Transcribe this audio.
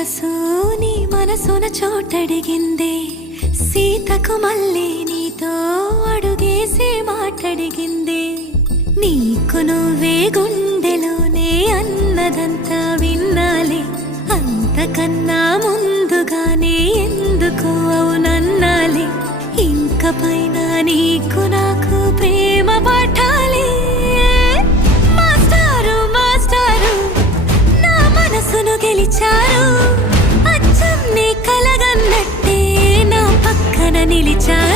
మనసు నీ మనసున చోటడిగిందే, సీతకు మళ్ళీ నీతో అడుగేసి మాటడిగిందే. నీకు నువ్వే గుండెలోనే అన్నదంతా విన్నాలే, అంతకన్నా ముందుగానే ఎందుకు అవునన్నాలే. ఇంక పైన నీకు నాకు ప్రేమ పాఠాలే. మాస్టారు మాస్టారు నా మనసును గెలిచారు, అచ్చం నీ కలగన్నట్టే నా పక్కన నిలిచారు.